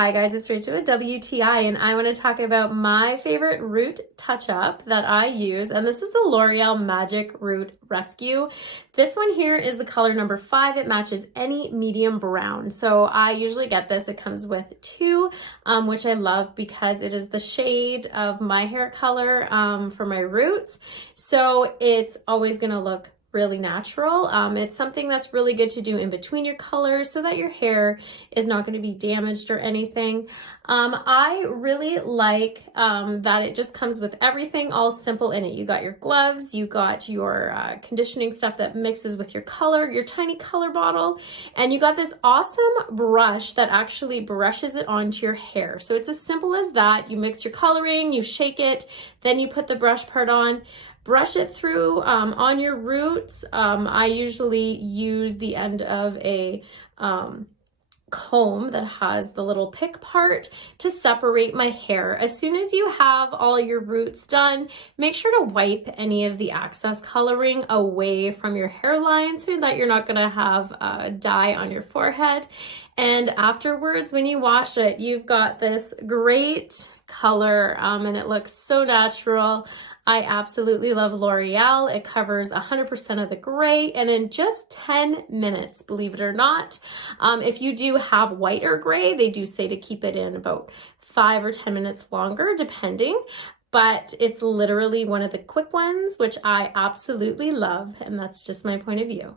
Hi guys, it's Rachel with WTI and I want to talk about my favorite root touch-up that I use, and this is the L'Oreal Magic Root Rescue. This one here is the color number 5. It matches any medium brown. So I usually get this. It comes with two, which I love because it is the shade of my hair color for my roots. So it's always going to look really natural. It's something that's really good to do in between your colors so that your hair is not going to be damaged or anything. I really like that it just comes with everything all simple in it. You got your gloves, you got your conditioning stuff that mixes with your color, your tiny color bottle, and you got this awesome brush that actually brushes it onto your hair. So it's as simple as that. You mix your coloring, you shake it, then you put the brush part on. Brush it through on your roots. I usually use the end of a comb that has the little pick part to separate my hair. As soon as you have all your roots done, make sure to wipe any of the excess coloring away from your hairline so that you're not gonna have dye on your forehead. And afterwards, when you wash it, you've got this great color and it looks so natural. I absolutely love L'Oreal. It covers 100% of the gray and in just 10 minutes, believe it or not. If you do have white or gray, they do say to keep it in about 5 or 10 minutes longer, depending. But it's literally one of the quick ones, which I absolutely love. And that's just my point of view.